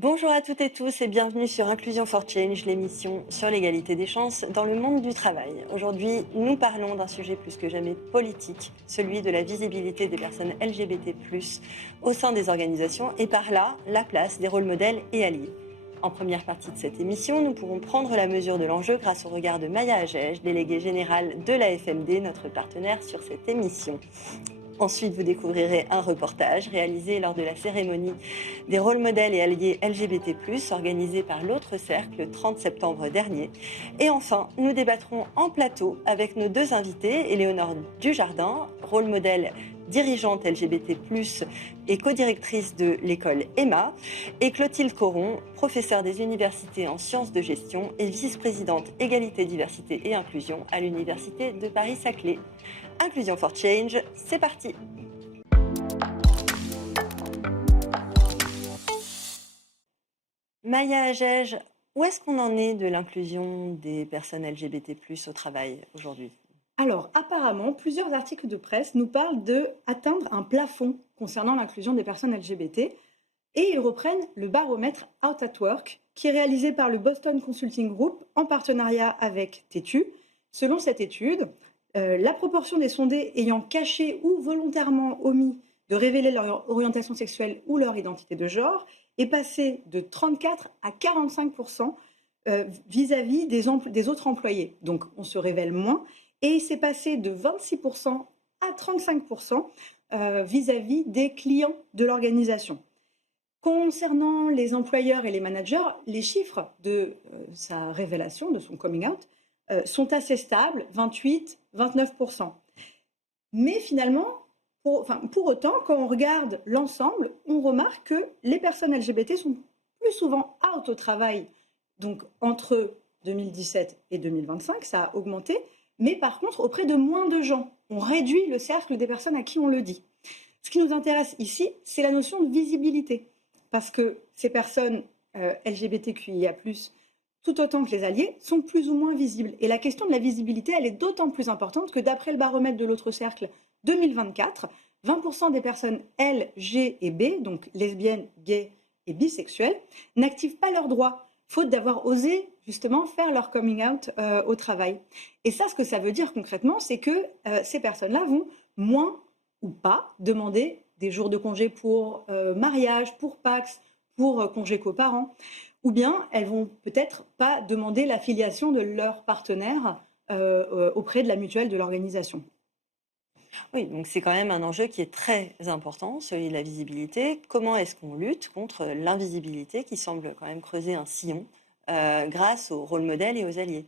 Bonjour à toutes et tous et bienvenue sur Inclusion for Change, l'émission sur l'égalité des chances dans le monde du travail. Aujourd'hui, nous parlons d'un sujet plus que jamais politique, celui de la visibilité des personnes LGBT+, au sein des organisations et par là, la place des rôles modèles et alliés. En première partie de cette émission, nous pourrons prendre la mesure de l'enjeu grâce au regard de Maya Agege, déléguée générale de la FMD, notre partenaire sur cette émission. Ensuite, vous découvrirez un reportage réalisé lors de la cérémonie des rôles modèles et alliés LGBT+, organisée par l'Autre Cercle le 30 septembre dernier. Et enfin, nous débattrons en plateau avec nos deux invités, Éléonore Dujardin, rôle modèle dirigeante LGBT+, et codirectrice de l'école EMA, et Clotilde Coron, professeure des universités en sciences de gestion et vice-présidente égalité, diversité et inclusion à l'Université de Paris-Saclay. Inclusion for Change, c'est parti. Maya Agege, où est-ce qu'on en est de l'inclusion des personnes LGBT+ au travail aujourd'hui? Alors, apparemment, plusieurs articles de presse nous parlent d'atteindre un plafond concernant l'inclusion des personnes LGBT et ils reprennent le baromètre Out at Work qui est réalisé par le Boston Consulting Group en partenariat avec TETU. Selon cette étude, la proportion des sondés ayant caché ou volontairement omis de révéler leur orientation sexuelle ou leur identité de genre est passée de 34 à 45% vis-à-vis des autres employés. Donc, on se révèle moins. Et c'est passé de 26% à 35% vis-à-vis des clients de l'organisation. Concernant les employeurs et les managers, les chiffres de sa révélation, de son coming out, sont assez stables, 28-29%. Mais finalement, pour autant, quand on regarde l'ensemble, on remarque que les personnes LGBT sont plus souvent out au travail. Donc entre 2017 et 2025, ça a augmenté. Mais par contre, auprès de moins de gens. On réduit le cercle des personnes à qui on le dit. Ce qui nous intéresse ici, c'est la notion de visibilité. Parce que ces personnes LGBTQIA+, tout autant que les alliés, sont plus ou moins visibles. Et la question de la visibilité, elle est d'autant plus importante que d'après le baromètre de l'Autre Cercle 2024, 20% des personnes L, G et B, donc lesbiennes, gays et bisexuelles, n'activent pas leurs droits faute d'avoir osé justement faire leur coming out au travail. Et ça, ce que ça veut dire concrètement, c'est que ces personnes-là vont moins ou pas demander des jours de congé pour mariage, pour Pacs, pour congé coparents, ou bien elles vont peut-être pas demander l'affiliation de leur partenaire auprès de la mutuelle de l'organisation. Oui, donc c'est quand même un enjeu qui est très important, celui de la visibilité. Comment est-ce qu'on lutte contre l'invisibilité qui semble quand même creuser un sillon grâce aux rôles modèles et aux alliés?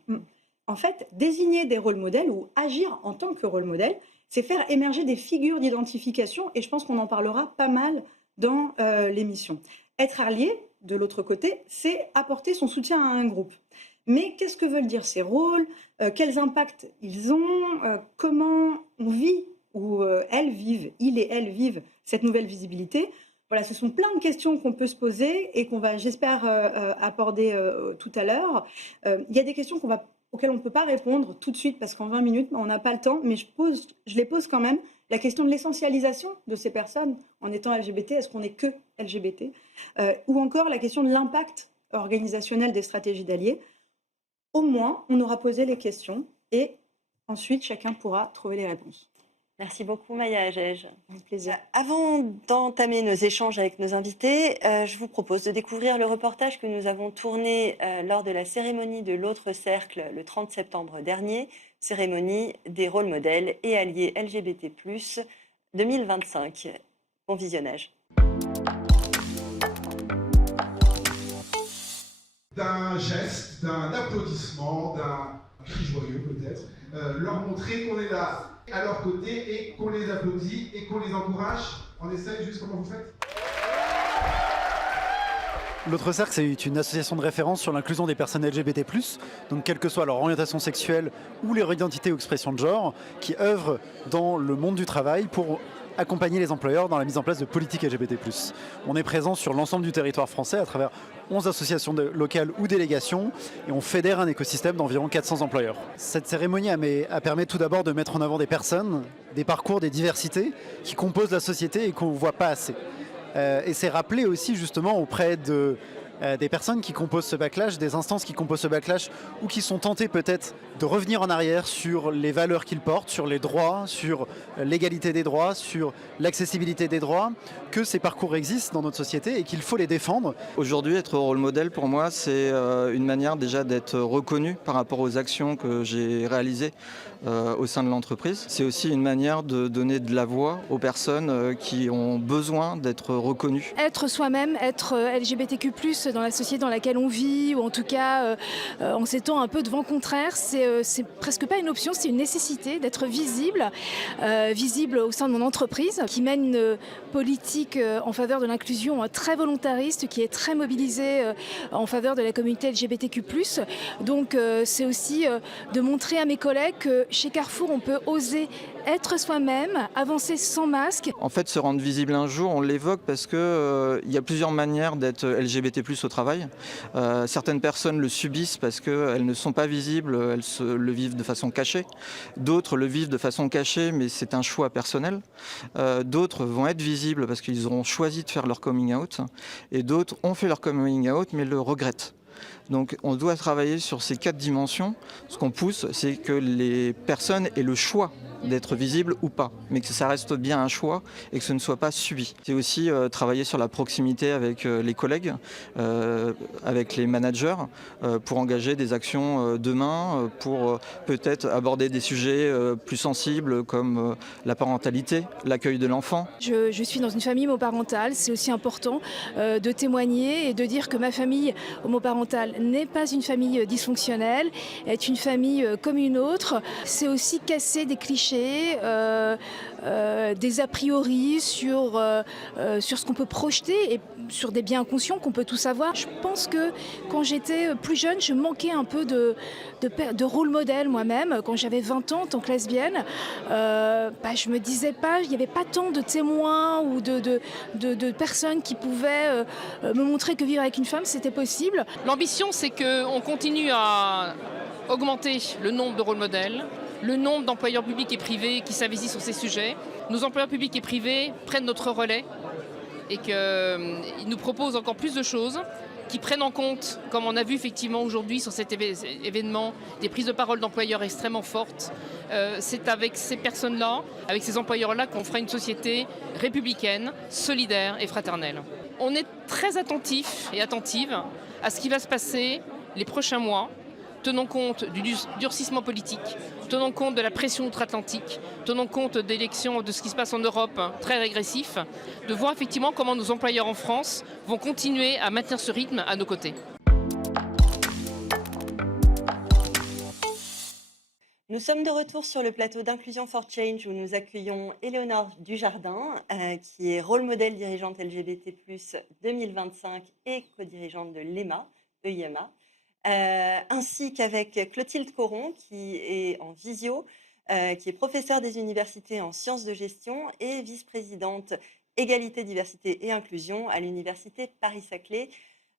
En fait, désigner des rôles modèles ou agir en tant que rôle modèle, c'est faire émerger des figures d'identification et je pense qu'on en parlera pas mal dans l'émission. Être allié, de l'autre côté, c'est apporter son soutien à un groupe. Mais qu'est-ce que veulent dire ces rôles? Quels impacts ils ont? Comment on vit ou elles vivent, ils et elles vivent cette nouvelle visibilité? Voilà, ce sont plein de questions qu'on peut se poser et qu'on va, j'espère, aborder tout à l'heure. Il y a des questions auxquelles on ne peut pas répondre tout de suite parce qu'en 20 minutes, on n'a pas le temps, mais je les pose quand même. La question de l'essentialisation de ces personnes en étant LGBT, est-ce qu'on est que LGBT? Ou encore la question de l'impact organisationnel des stratégies d'alliés. Au moins, on aura posé les questions et ensuite, chacun pourra trouver les réponses. Merci beaucoup Maya Agege. Avec plaisir. Avant d'entamer nos échanges avec nos invités, je vous propose de découvrir le reportage que nous avons tourné lors de la cérémonie de l'Autre Cercle le 30 septembre dernier, cérémonie des rôles modèles et alliés LGBT+, 2025. Bon visionnage. D'un geste, d'un applaudissement, d'un cri joyeux peut-être, leur montrer qu'on est là à leur côté et qu'on les applaudit et qu'on les encourage. On essaye juste comment vous faites? L'Autre Cercle, c'est une association de référence sur l'inclusion des personnes LGBT+, donc quelle que soit leur orientation sexuelle ou leur identité ou expression de genre, qui œuvrent dans le monde du travail pour accompagner les employeurs dans la mise en place de politiques LGBT+. On est présent sur l'ensemble du territoire français à travers 11 associations locales ou délégations et on fédère un écosystème d'environ 400 employeurs. Cette cérémonie a permis tout d'abord de mettre en avant des personnes, des parcours, des diversités qui composent la société et qu'on ne voit pas assez. Et c'est rappelé aussi justement auprès des personnes qui composent ce backlash, des instances qui composent ce backlash, ou qui sont tentées peut-être de revenir en arrière sur les valeurs qu'ils portent, sur les droits, sur l'égalité des droits, sur l'accessibilité des droits, que ces parcours existent dans notre société et qu'il faut les défendre. Aujourd'hui, être rôle modèle pour moi, c'est une manière déjà d'être reconnu par rapport aux actions que j'ai réalisées au sein de l'entreprise. C'est aussi une manière de donner de la voix aux personnes qui ont besoin d'être reconnues. Être soi-même, être LGBTQ+, dans la société dans laquelle on vit, ou en tout cas en s'étant un peu de vent contraire, c'est presque pas une option, c'est une nécessité d'être visible, visible au sein de mon entreprise, qui mène une politique en faveur de l'inclusion très volontariste, qui est très mobilisée en faveur de la communauté LGBTQ+. Donc c'est aussi de montrer à mes collègues que chez Carrefour, on peut oser être soi-même, avancer sans masque. En fait, se rendre visible un jour, on l'évoque parce que il y a plusieurs manières d'être LGBT+ au travail. Certaines personnes le subissent parce qu'elles ne sont pas visibles, elles le vivent de façon cachée. D'autres le vivent de façon cachée, mais c'est un choix personnel. D'autres vont être visibles parce qu'ils auront choisi de faire leur coming out. Et d'autres ont fait leur coming out, mais le regrettent. Donc on doit travailler sur ces 4 dimensions. Ce qu'on pousse, c'est que les personnes aient le choix d'être visibles ou pas, mais que ça reste bien un choix et que ce ne soit pas subi. C'est aussi travailler sur la proximité avec les collègues, avec les managers, pour engager des actions demain, pour peut-être aborder des sujets plus sensibles comme la parentalité, l'accueil de l'enfant. Je suis dans une famille homoparentale, c'est aussi important de témoigner et de dire que ma famille homoparentale n'est pas une famille dysfonctionnelle, est une famille comme une autre. C'est aussi casser des clichés, des a priori sur ce qu'on peut projeter et sur des biens inconscients qu'on peut tous avoir. Je pense que quand j'étais plus jeune, je manquais un peu de rôle modèle moi-même. Quand j'avais 20 ans en tant que lesbienne, je me disais pas, il n'y avait pas tant de témoins ou de personnes qui pouvaient me montrer que vivre avec une femme, c'était possible. L'ambition, c'est qu'on continue à augmenter le nombre de rôles modèles, le nombre d'employeurs publics et privés qui s'investissent sur ces sujets. Nos employeurs publics et privés prennent notre relais et qu'ils nous proposent encore plus de choses, qui prennent en compte, comme on a vu effectivement aujourd'hui sur cet événement, des prises de parole d'employeurs extrêmement fortes. C'est avec ces personnes-là, avec ces employeurs-là, qu'on fera une société républicaine, solidaire et fraternelle. On est très attentif et attentive à ce qui va se passer les prochains mois, tenant compte du durcissement politique, tenant compte de la pression outre-Atlantique, tenant compte d'élections, de ce qui se passe en Europe, très régressif, de voir effectivement comment nos employeurs en France vont continuer à maintenir ce rythme à nos côtés. Nous sommes de retour sur le plateau d'Inclusion for Change où nous accueillons Éléonore Dujardin, qui est rôle modèle dirigeante LGBT+ 2025 et co-dirigeante de EIMA, ainsi qu'avec Clotilde Coron, qui est en visio, qui est professeure des universités en sciences de gestion et vice-présidente égalité, diversité et inclusion à l'université Paris-Saclay.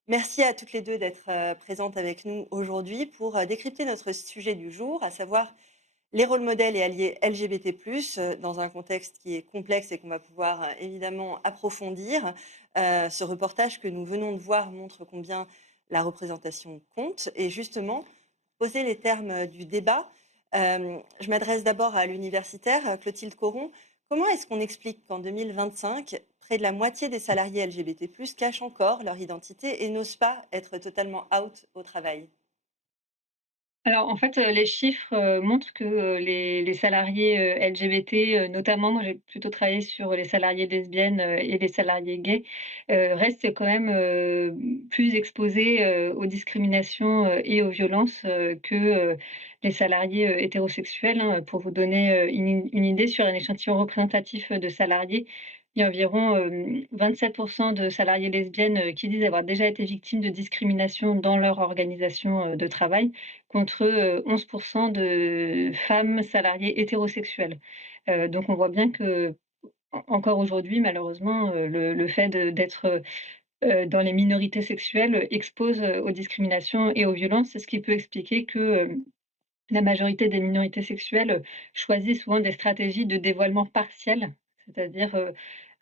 Merci à toutes les deux d'être présentes avec nous aujourd'hui pour décrypter notre sujet du jour, à savoir les rôles modèles et alliés LGBT+, dans un contexte qui est complexe et qu'on va pouvoir évidemment approfondir. Ce reportage que nous venons de voir montre combien la représentation compte. Et justement, poser les termes du débat, je m'adresse d'abord à l'universitaire Clotilde Coron. Comment est-ce qu'on explique qu'en 2025, près de la moitié des salariés LGBT+ cachent encore leur identité et n'osent pas être totalement out au travail? Alors, en fait, les chiffres, montrent que, les salariés, LGBT, notamment, moi j'ai plutôt travaillé sur les salariés lesbiennes, et les salariés gays, restent quand même, plus exposés, aux discriminations, et aux violences, que, les salariés, hétérosexuels, hein. Pour vous donner, une idée, sur un échantillon représentatif, de salariés, il y a environ, 27 de salariés lesbiennes, qui disent avoir déjà été victimes de discrimination dans leur organisation, de travail, contre, 11 de femmes salariées hétérosexuelles. Donc on voit bien que encore aujourd'hui, malheureusement, le fait d'être, dans les minorités sexuelles expose, aux discriminations et aux violences. C'est ce qui peut expliquer que, la majorité des minorités sexuelles, choisissent souvent des stratégies de dévoilement partiel, c'est-à-dire,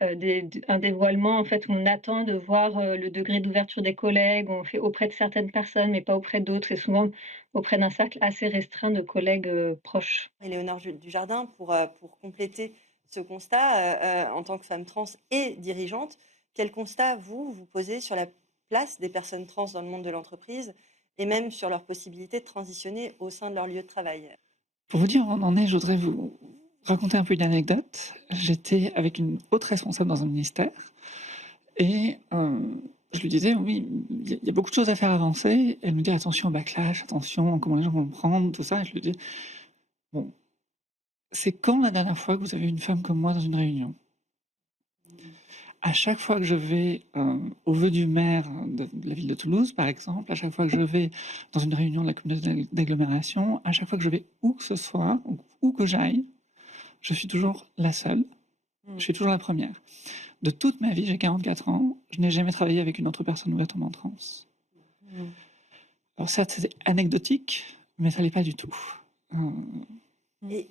un dévoilement, en fait, où on attend de voir, le degré d'ouverture des collègues. On fait auprès de certaines personnes, mais pas auprès d'autres et souvent auprès d'un cercle assez restreint de collègues, proches. Éléonore Dujardin, pour compléter ce constat, en tant que femme trans et dirigeante, quel constat vous posez sur la place des personnes trans dans le monde de l'entreprise et même sur leur possibilité de transitionner au sein de leur lieu de travail? Pour vous dire où on en est, je voudrais vous raconter un peu une anecdote. J'étais avec une haute responsable dans un ministère et je lui disais: «Oui, il y a beaucoup de choses à faire avancer». Elle me dit: «Attention au backlash, attention à comment les gens vont le prendre», tout ça et je lui dis: «Bon, c'est quand la dernière fois que vous avez eu une femme comme moi dans une réunion?» À chaque fois que je vais, aux vœux du maire de la ville de Toulouse, par exemple, à chaque fois que je vais dans une réunion de la communauté d'agglomération, à chaque fois que je vais où que ce soit, où que j'aille, je suis toujours la seule, je suis toujours la première. De toute ma vie, j'ai 44 ans, je n'ai jamais travaillé avec une autre personne ouvertement trans. Mmh. Alors ça, c'est anecdotique, mais ça l'est pas du tout. Et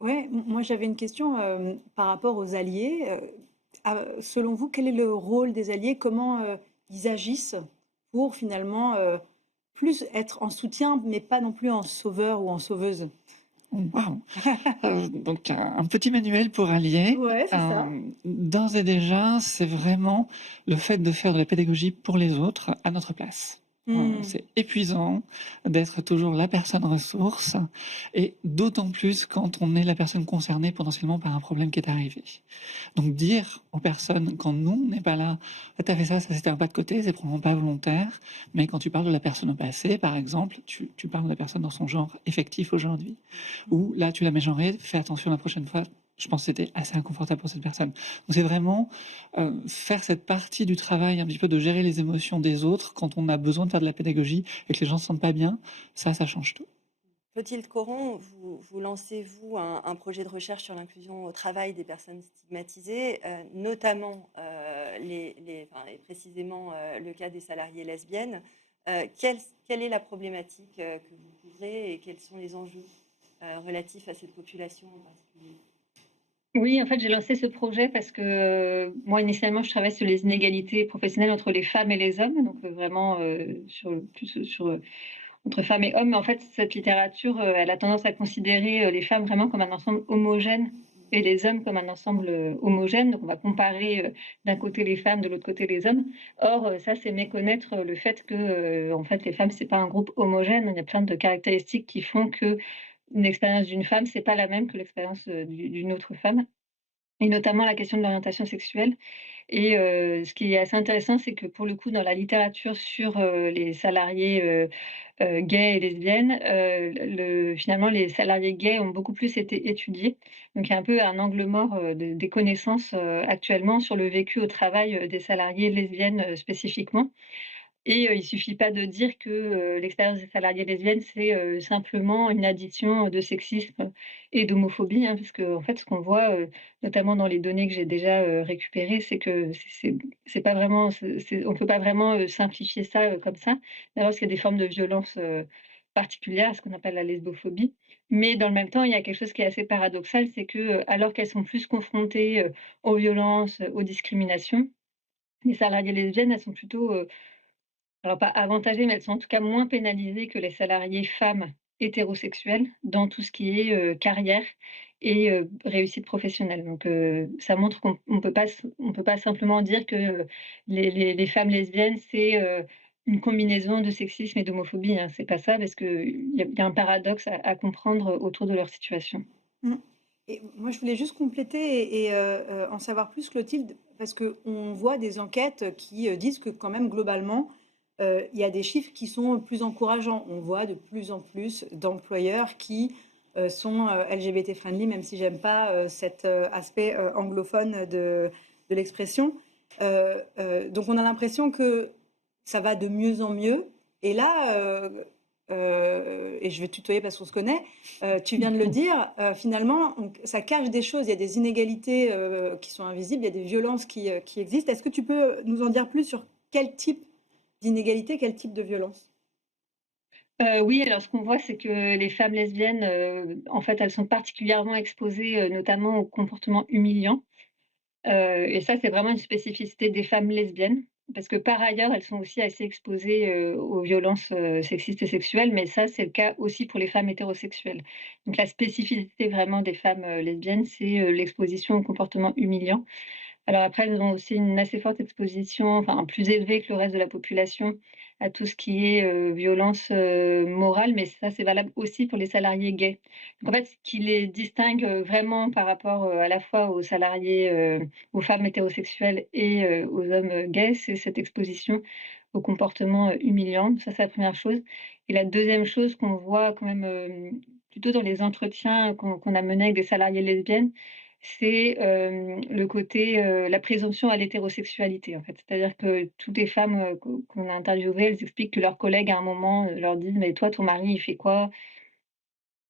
ouais, moi j'avais une question par rapport aux alliés. Selon vous, quel est le rôle des alliés? Comment ils agissent pour finalement plus être en soutien, mais pas non plus en sauveur ou en sauveuse? Waouh! Donc un petit manuel pour allier. Ouais, c'est ça. D'ores et déjà, c'est vraiment le fait de faire de la pédagogie pour les autres à notre place. C'est épuisant d'être toujours la personne ressource et d'autant plus quand on est la personne concernée potentiellement par un problème qui est arrivé. Donc dire aux personnes quand nous, on n'est pas là: «Ah, tu fait ça, ça c'était un pas de côté, c'est probablement pas volontaire». Mais quand tu parles de la personne au passé, par exemple, tu parles de la personne dans son genre effectif aujourd'hui. Ou là, tu l'as mégenrée, fais attention la prochaine fois. Je pense que c'était assez inconfortable pour cette personne. Donc c'est vraiment, faire cette partie du travail un petit peu de gérer les émotions des autres quand on a besoin de faire de la pédagogie et que les gens se sentent pas bien, ça change tout. Clotilde Coron, vous lancez, vous, un projet de recherche sur l'inclusion au travail des personnes stigmatisées, notamment et précisément le cas des salariées lesbiennes. Quelle est la problématique que vous couvrez et quels sont les enjeux relatifs à cette population en particulier? Oui, en fait, j'ai lancé ce projet parce que, moi, initialement, je travaille sur les inégalités professionnelles entre les femmes et les hommes, donc vraiment, entre femmes et hommes. Mais en fait, cette littérature, elle a tendance à considérer, les femmes vraiment comme un ensemble homogène et les hommes comme un ensemble, homogène. Donc on va comparer, d'un côté les femmes, de l'autre côté les hommes. Or, ça, c'est méconnaître, le fait que, en fait, les femmes, c'est pas un groupe homogène. Il y a plein de caractéristiques qui font que une expérience d'une femme, c'est pas la même que l'expérience, d'une autre femme et notamment la question de l'orientation sexuelle. Et ce qui est assez intéressant, c'est que pour le coup, dans la littérature sur, les salariés, gays et lesbiennes, finalement, les salariés gays ont beaucoup plus été étudiés. Donc il y a un peu un angle mort, des connaissances, actuellement sur le vécu au travail, des salariées lesbiennes, spécifiquement. Et il suffit pas de dire que, l'expérience des salariées lesbiennes, c'est, simplement une addition de sexisme et d'homophobie, hein. Parce qu'en fait, ce qu'on voit, notamment dans les données que j'ai déjà, récupérées, c'est que c'est pas vraiment on peut pas vraiment, simplifier ça, comme ça. D'abord parce qu'il y a des formes de violence, particulières, ce qu'on appelle la lesbophobie. Mais dans le même temps, il y a quelque chose qui est assez paradoxal, c'est que, alors qu'elles sont plus confrontées, aux violences, aux discriminations, les salariées lesbiennes, elles sont plutôt, alors pas avantagées, mais elles sont en tout cas moins pénalisées que les salariées femmes hétérosexuelles dans tout ce qui est, carrière et réussite professionnelle. Donc ça montre qu'on on peut pas simplement dire que, les femmes lesbiennes, c'est, une combinaison de sexisme et d'homophobie, hein. C'est pas ça parce qu'il y a un paradoxe à comprendre autour de leur situation. Mmh. Et moi, je voulais juste compléter en savoir plus, Clotilde, parce qu'on voit des enquêtes qui disent que quand même, globalement, il y a des chiffres qui sont plus encourageants. On voit de plus en plus d'employeurs qui sont LGBT friendly, même si j'aime pas cet aspect anglophone de l'expression. Donc on a l'impression que ça va de mieux en mieux. Et là, et je vais tutoyer parce qu'on se connaît, tu viens de le dire, finalement, ça cache des choses. Il y a des inégalités qui sont invisibles, il y a des violences qui existent. Est-ce que tu peux nous en dire plus sur quel type d'inégalité, quel type de violence? Oui, alors ce qu'on voit, c'est que les femmes lesbiennes, en fait, elles sont particulièrement exposées, notamment aux comportements humiliants. Et ça, c'est vraiment une spécificité des femmes lesbiennes, parce que par ailleurs, elles sont aussi assez exposées, aux violences, sexistes et sexuelles, mais ça, c'est le cas aussi pour les femmes hétérosexuelles. Donc la spécificité vraiment des femmes, lesbiennes, c'est, l'exposition aux comportements humiliants. Alors après, elles ont aussi une assez forte exposition, enfin plus élevée que le reste de la population, à tout ce qui est, violence, morale, mais ça, c'est valable aussi pour les salariés gays. Donc en fait, ce qui les distingue, vraiment par rapport, à la fois aux salariés, aux femmes hétérosexuelles et aux hommes, gays, c'est cette exposition aux comportements, humiliants. Ça, c'est la première chose et la deuxième chose qu'on voit quand même, plutôt dans les entretiens qu'on a menés avec des salariées lesbiennes, c'est, le côté, la présomption à l'hétérosexualité, en fait. C'est-à-dire que toutes les femmes, qu'on a interviewées, elles expliquent que leurs collègues, à un moment, leur disent: «Mais toi, ton mari, il fait quoi?»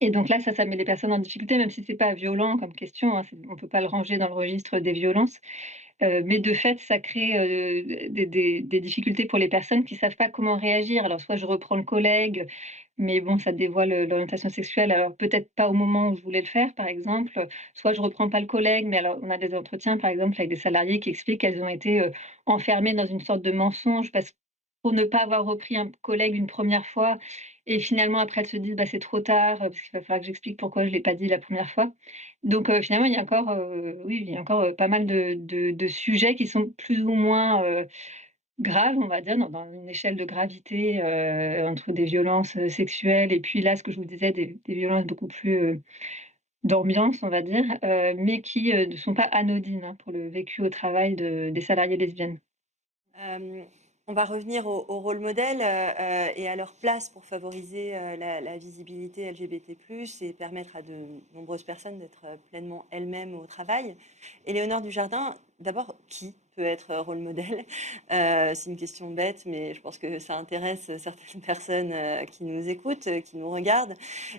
Et donc là, ça met les personnes en difficulté, même si c'est pas violent comme question, hein, c'est on peut pas le ranger dans le registre des violences. Mais de fait, ça crée, des difficultés pour les personnes qui savent pas comment réagir. Alors soit je reprends le collègue, mais bon, ça dévoile, l'orientation sexuelle, alors peut-être pas au moment où je voulais le faire, par exemple. Soit je reprends pas le collègue, mais alors on a des entretiens, par exemple, avec des salariés qui expliquent qu'elles ont été, enfermées dans une sorte de mensonge pour ne pas avoir repris un collègue une première fois et finalement après elles se disent: «Bah, c'est trop tard, parce qu'il va falloir que j'explique pourquoi je l'ai pas dit la première fois». Donc finalement, il y a encore, oui, il y a encore, pas mal de sujets qui sont plus ou moins, graves, on va dire, dans une échelle de gravité, entre des violences, sexuelles et puis là, ce que je vous disais, des violences beaucoup plus, d'ambiance, on va dire, mais qui, ne sont pas anodines, hein, pour le vécu au travail des salariées lesbiennes. Hem, on va revenir au rôle modèle, et à leur place pour favoriser, la visibilité LGBT+ et permettre à de nombreuses personnes d'être, pleinement elles-mêmes au travail. Éléonore Dujardin, d'abord, qui peut être, rôle modèle? C'est une question bête, mais je pense que ça intéresse, certaines personnes, qui nous écoutent, qui nous regardent.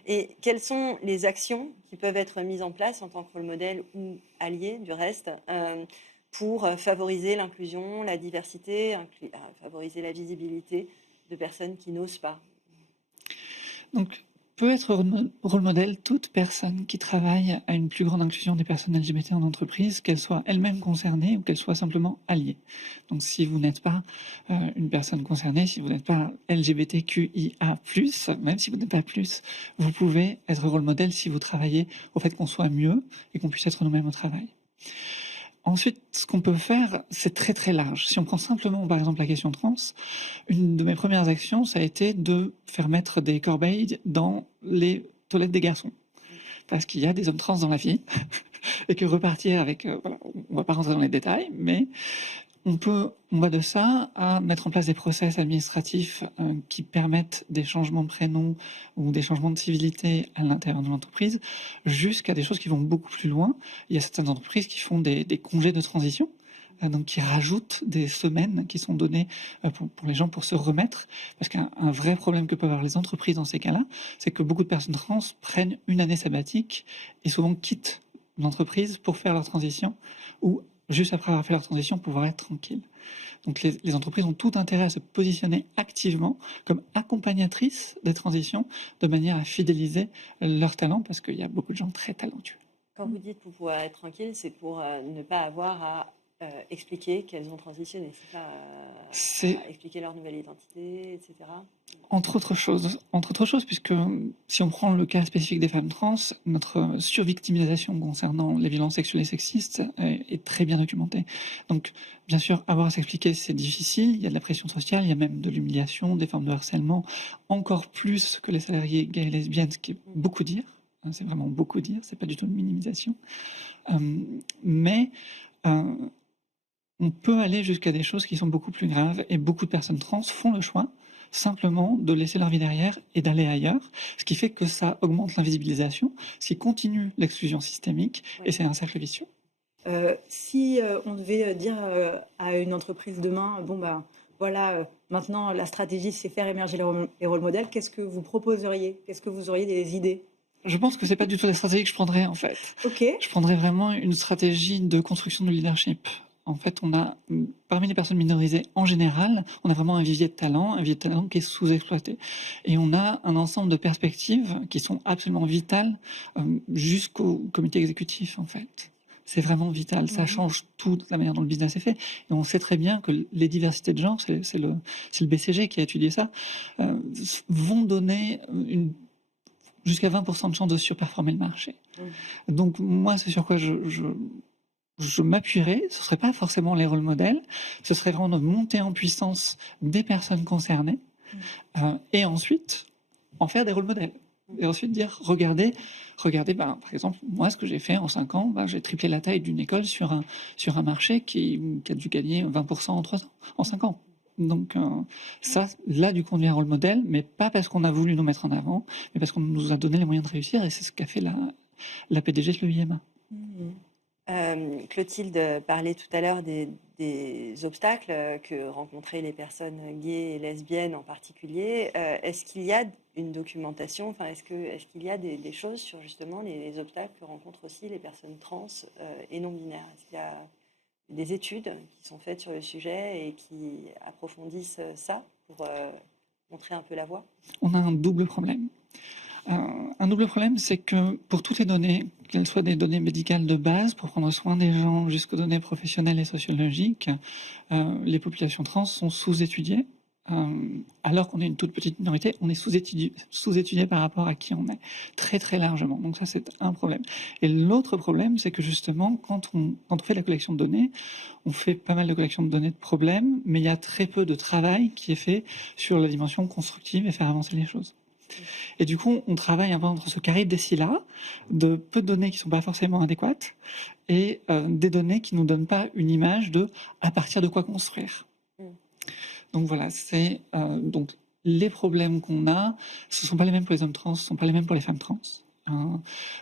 Et quelles sont les actions qui peuvent être mises en place en tant que rôle modèle ou allié du reste, pour favoriser l'inclusion, la diversité, favoriser la visibilité de personnes qui n'osent pas. Donc, peut être rôle modèle toute personne qui travaille à une plus grande inclusion des personnes LGBT en entreprise, qu'elles soient elles-mêmes concernées ou qu'elles soient simplement alliées. Donc, si vous n'êtes pas une personne concernée, si vous n'êtes pas LGBTQIA+, même si vous n'êtes pas plus, vous pouvez être rôle modèle si vous travaillez au fait qu'on soit mieux et qu'on puisse être nous-mêmes au travail. Ensuite, ce qu'on peut faire, c'est très très large. Si on prend simplement, par exemple, la question trans, une de mes premières actions, ça a été de faire mettre des corbeilles dans les toilettes des garçons. Parce qu'il y a des hommes trans dans la vie, et que repartir avec... voilà, on va pas rentrer dans les détails, mais on va de ça à mettre en place des process administratifs qui permettent des changements de prénom ou des changements de civilité à l'intérieur de l'entreprise, jusqu'à des choses qui vont beaucoup plus loin. Il y a certaines entreprises qui font des congés de transition, donc qui rajoutent des semaines qui sont données pour les gens pour se remettre. Parce qu'un vrai problème que peuvent avoir les entreprises dans ces cas-là, c'est que beaucoup de personnes trans prennent une année sabbatique et souvent quittent l'entreprise pour faire leur transition ou juste après avoir fait leur transition, pouvoir être tranquille. Donc les entreprises ont tout intérêt à se positionner activement comme accompagnatrices des transitions, de manière à fidéliser leurs talents, parce qu'il y a beaucoup de gens très talentueux. Quand vous dites pour pouvoir être tranquille, c'est pour ne pas avoir à expliquer qu'elles ont transitionné, c'est pas à expliquer leur nouvelle identité, etc. Entre autres choses, puisque si on prend le cas spécifique des femmes trans, notre survictimisation concernant les violences sexuelles et sexistes est très bien documentée. Donc, bien sûr, avoir à s'expliquer, c'est difficile. Il y a de la pression sociale, il y a même de l'humiliation, des formes de harcèlement, encore plus que les salariés gays et lesbiennes, ce qui est beaucoup dire. C'est vraiment beaucoup dire, c'est pas du tout une minimisation. Mais on peut aller jusqu'à des choses qui sont beaucoup plus graves, et beaucoup de personnes trans font le choix simplement de laisser leur vie derrière et d'aller ailleurs, ce qui fait que ça augmente l'invisibilisation, ce qui continue l'exclusion systémique, et c'est un cercle vicieux. Si on devait dire à une entreprise demain, bon ben voilà, maintenant la stratégie c'est faire émerger les rôles modèles, qu'est-ce que vous proposeriez? Qu'est-ce que vous auriez des idées? Je pense que c'est pas du tout la stratégie que je prendrais en fait. Ok. Je prendrais vraiment une stratégie de construction de leadership. En fait, on a, parmi les personnes minorisées en général, on a vraiment un vivier de talent qui est sous-exploité. Et on a un ensemble de perspectives qui sont absolument vitales jusqu'au comité exécutif, en fait. C'est vraiment vital. Ça change tout de la manière dont le business est fait. Et on sait très bien que les diversités de genre, c'est le BCG qui a étudié ça, vont donner jusqu'à 20% de chances de surperformer le marché. Donc moi, c'est sur quoi je m'appuierais. Ce ne serait pas forcément les rôles modèles, ce serait vraiment de monter en puissance des personnes concernées et ensuite en faire des rôles modèles. Et ensuite dire, regardez, par exemple, moi, ce que j'ai fait en 5 ans, j'ai triplé la taille d'une école sur un marché qui a dû gagner 20% en 3 ans, en 5 ans. Donc ça, là, du coup, on devient un rôle modèle, mais pas parce qu'on a voulu nous mettre en avant, mais parce qu'on nous a donné les moyens de réussir, et c'est ce qu'a fait la PDG de l'EIMA. Clotilde parlait tout à l'heure des obstacles que rencontraient les personnes gays et lesbiennes en particulier. Est-ce qu'il y a une documentation, enfin, est-ce qu'il y a des choses sur justement les obstacles que rencontrent aussi les personnes trans et non binaires? Est-ce qu'il y a des études qui sont faites sur le sujet et qui approfondissent ça pour montrer un peu la voie? On a un double problème. Un double problème, c'est que pour toutes les données, qu'elles soient des données médicales de base, pour prendre soin des gens, jusqu'aux données professionnelles et sociologiques, les populations trans sont sous-étudiées. Alors qu'on est une toute petite minorité, on est sous-étudié par rapport à qui on est, très très largement. Donc ça, c'est un problème. Et l'autre problème, c'est que justement, quand on fait la collection de données, on fait pas mal de collection de données de problèmes, mais il y a très peu de travail qui est fait sur la dimension constructive et faire avancer les choses. Et du coup, on travaille un peu entre ce carré décis-là, de peu de données qui ne sont pas forcément adéquates, et des données qui ne nous donnent pas une image de à partir de quoi construire. Donc voilà, c'est donc les problèmes qu'on a, ce ne sont pas les mêmes pour les hommes trans, ce ne sont pas les mêmes pour les femmes trans.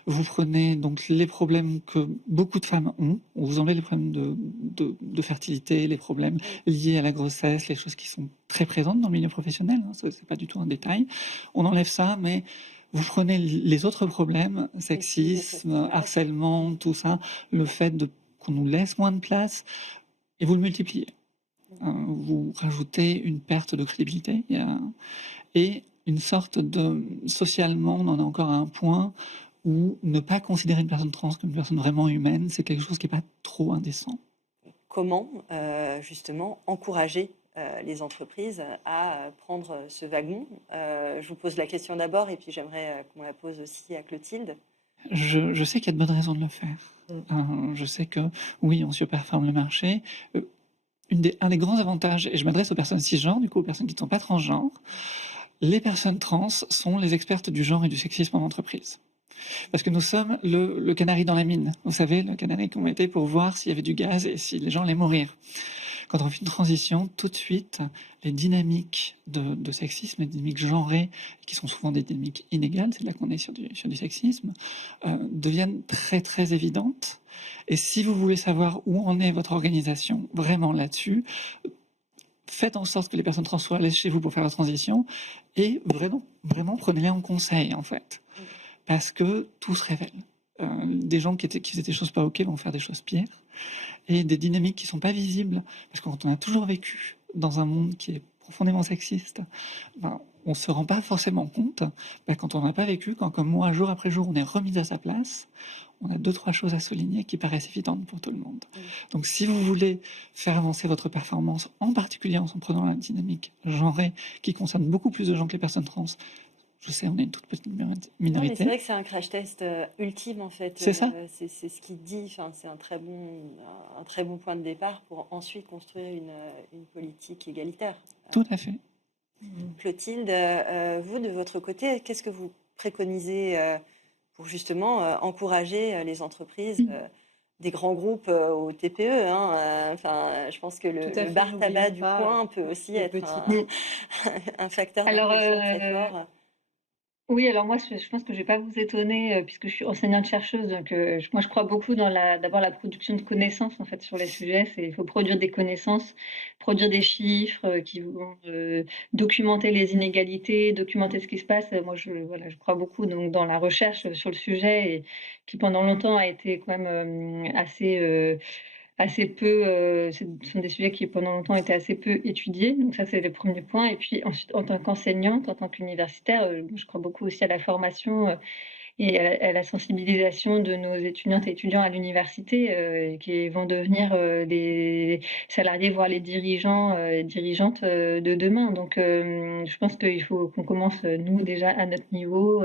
Vous prenez donc les problèmes que beaucoup de femmes ont, vous enlevez les problèmes de fertilité, les problèmes liés à la grossesse, les choses qui sont très présentes dans le milieu professionnel, ce n'est pas du tout un détail. On enlève ça, mais vous prenez les autres problèmes, sexisme, harcèlement, tout ça, le fait qu'on nous laisse moins de place, et vous le multipliez. Vous rajoutez une perte de crédibilité et une sorte de... Socialement, on en est encore à un point où ne pas considérer une personne trans comme une personne vraiment humaine, c'est quelque chose qui n'est pas trop indécent. Comment, justement, encourager les entreprises à prendre ce wagon? Je vous pose la question d'abord et puis j'aimerais qu'on la pose aussi à Clotilde. Je sais qu'il y a de bonnes raisons de le faire. Je sais que, oui, on surperforme le marché. Un des grands avantages, et je m'adresse aux personnes cisgenres, du coup aux personnes qui ne sont pas transgenres, les personnes trans sont les expertes du genre et du sexisme en entreprise. Parce que nous sommes le canari dans la mine. Vous savez, le canari qu'on mettait pour voir s'il y avait du gaz et si les gens allaient mourir. Quand on fait une transition, tout de suite, les dynamiques de sexisme, les dynamiques genrées, qui sont souvent des dynamiques inégales, c'est là qu'on est sur du sexisme, deviennent très très évidentes. Et si vous voulez savoir où en est votre organisation vraiment là-dessus, faites en sorte que les personnes trans soient à l'aise chez vous pour faire la transition et vraiment prenez-les en conseil en fait. Parce que tout se révèle. Des gens qui faisaient des choses pas ok vont faire des choses pires. Et des dynamiques qui sont pas visibles. Parce que quand on a toujours vécu dans un monde qui est profondément sexiste, on se rend pas forcément compte. Quand on n'a pas vécu, quand comme moi, jour après jour, on est remis à sa place, on a 2-3 choses à souligner qui paraissent évidentes pour tout le monde. Donc si vous voulez faire avancer votre performance, en particulier en prenant la dynamique genrée, qui concerne beaucoup plus de gens que les personnes trans, je sais, on est une toute petite minorité. Non, mais c'est vrai que c'est un crash test ultime en fait. C'est ça. C'est ce qu'il dit. C'est un très bon point de départ pour ensuite construire une politique égalitaire. Tout à fait. Clotilde, vous de votre côté, qu'est-ce que vous préconisez pour justement encourager les entreprises des grands groupes au TPE, je pense que le bar tabac du coin peut aussi être un facteur d'impulsion très fort. Oui, alors moi, je pense que je vais pas vous étonner, puisque je suis enseignante-chercheuse, donc moi, je crois beaucoup dans d'abord la production de connaissances, en fait, sur les sujets. Il faut produire des connaissances, produire des chiffres qui vont documenter les inégalités, documenter ce qui se passe. Moi, je crois beaucoup donc, dans la recherche sur le sujet, et qui pendant longtemps a été quand même assez peu, ce sont des sujets qui pendant longtemps étaient assez peu étudiés, donc ça c'est le premier point. Et puis ensuite, en tant qu'enseignante, en tant qu'universitaire, je crois beaucoup aussi à la formation et à la sensibilisation de nos étudiantes et étudiants à l'université, qui vont devenir, les salariés, voire les dirigeants, et dirigeantes, de demain. Donc, je pense qu'il faut qu'on commence, nous, déjà à notre niveau.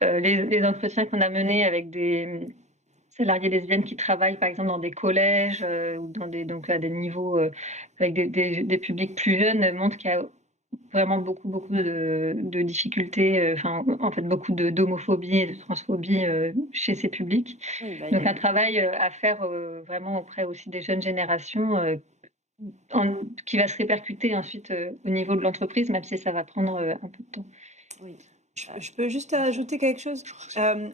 Les entretiens qu'on a menés avec des salariées lesbiennes qui travaillent, par exemple, dans des collèges, ou donc à des niveaux, avec des publics plus jeunes, montrent qu'il y a vraiment beaucoup de difficultés, enfin, en fait, beaucoup d'homophobie et de transphobie, chez ces publics. Oui, bah, Donc un travail, à faire, vraiment auprès aussi des jeunes générations, qui va se répercuter ensuite, au niveau de l'entreprise, même si ça va prendre, un peu de temps. oui. Je peux juste ajouter quelque chose. On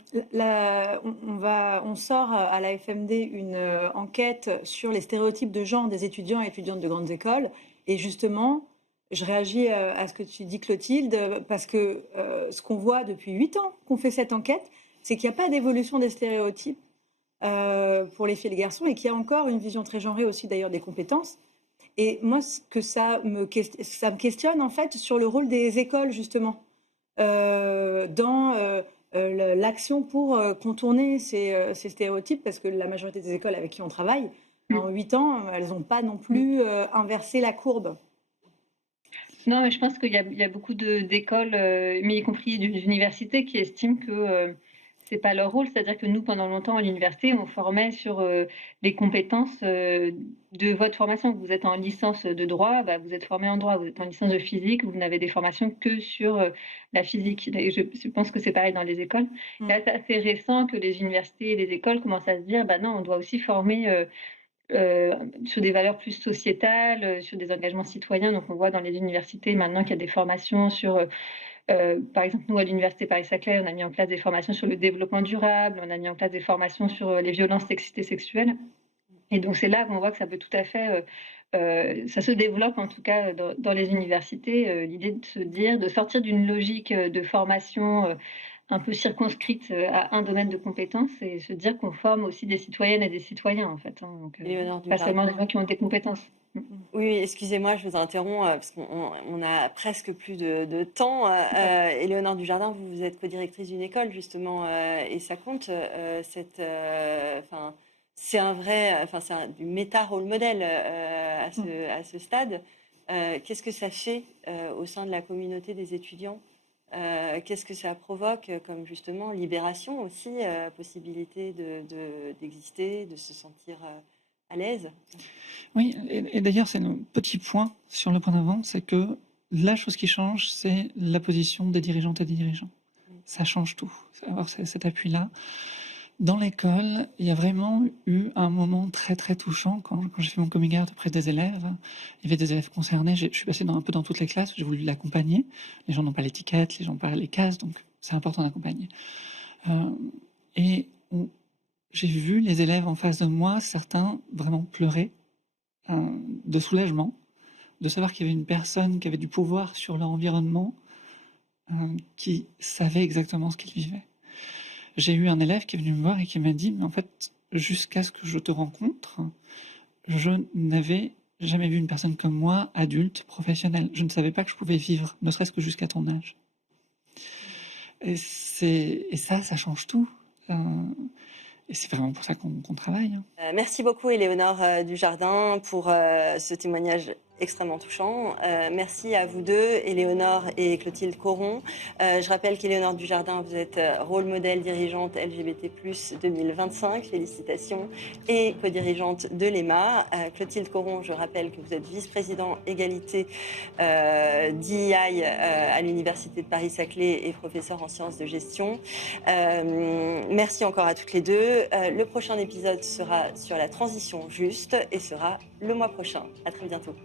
sort à la FMD une enquête sur les stéréotypes de genre des étudiants et étudiantes de grandes écoles. Et justement, je réagis à ce que tu dis, Clotilde, parce que ce qu'on voit depuis 8 ans qu'on fait cette enquête, c'est qu'il n'y a pas d'évolution des stéréotypes pour les filles et les garçons, et qu'il y a encore une vision très genrée aussi d'ailleurs des compétences. Et moi, ça me questionne en fait sur le rôle des écoles justement dans l'action pour contourner ces stéréotypes, parce que la majorité des écoles avec qui on travaille, en 8 ans, elles n'ont pas non plus inversé la courbe. Non, mais je pense qu'il y a beaucoup d'écoles, mais y compris d'universités, qui estiment que c'est pas leur rôle. C'est-à-dire que nous, pendant longtemps, à l'université, on formait sur les compétences de votre formation. Vous êtes en licence de droit, bah, vous êtes formé en droit. Vous êtes en licence de physique, vous n'avez des formations que sur la physique. Et je pense que c'est pareil dans les écoles. Mm. Et là, c'est assez récent que les universités et les écoles commencent à se dire, bah non, on doit aussi former sur des valeurs plus sociétales, sur des engagements citoyens. Donc on voit dans les universités maintenant qu'il y a des formations sur, par exemple, nous à l'université Paris-Saclay, on a mis en place des formations sur le développement durable, on a mis en place des formations sur les violences sexistes et sexuelles. Et donc c'est là qu'on voit que ça peut tout à fait, ça se développe en tout cas dans les universités, l'idée de se dire, de sortir d'une logique de formation un peu circonscrite à un domaine de compétences, et se dire qu'on forme aussi des citoyennes et des citoyens, en fait. Hein, donc, Éléonore pas seulement Dujardin. des gens qui ont des compétences. Oui, excusez-moi, je vous interromps parce qu'on a presque plus de temps. Éléonore Dujardin, vous êtes co-directrice d'une école justement, et ça compte. C'est un vrai, c'est du méta rôle modèle à ce stade. Qu'est-ce que ça fait au sein de la communauté des étudiants? Qu'est-ce que ça provoque comme justement libération aussi, possibilité d'exister, de se sentir à l'aise? Oui, et d'ailleurs, c'est le petit point sur le point d'avant, c'est que la chose qui change, c'est la position des dirigeantes et des dirigeants. Ça change tout, avoir cet appui-là. Dans l'école, il y a vraiment eu un moment très très touchant quand j'ai fait mon coming out auprès des élèves. Il y avait des élèves concernés, je suis passé un peu dans toutes les classes, j'ai voulu l'accompagner. Les gens n'ont pas l'étiquette, les gens n'ont pas les cases, donc c'est important d'accompagner. J'ai vu les élèves en face de moi, certains vraiment pleurer de soulagement, de savoir qu'il y avait une personne qui avait du pouvoir sur leur environnement, qui savait exactement ce qu'ils vivaient. J'ai eu un élève qui est venu me voir et qui m'a dit, mais en fait, jusqu'à ce que je te rencontre, je n'avais jamais vu une personne comme moi, adulte, professionnelle. Je ne savais pas que je pouvais vivre, ne serait-ce que jusqu'à ton âge. Et ça change tout. Et c'est vraiment pour ça qu'on travaille. Merci beaucoup Éléonore Dujardin pour ce témoignage extrêmement touchant. Merci à vous deux, Éléonore et Clotilde Coron. Je rappelle qu'Éléonore Dujardin, vous êtes rôle modèle dirigeante LGBT+ 2025, félicitations, et co-dirigeante de l'EMA. Clotilde Coron, je rappelle que vous êtes vice-président égalité DEI à l'Université de Paris-Saclay et professeur en sciences de gestion. Merci encore à toutes les deux. Le prochain épisode sera sur la transition juste et sera le mois prochain. À très bientôt.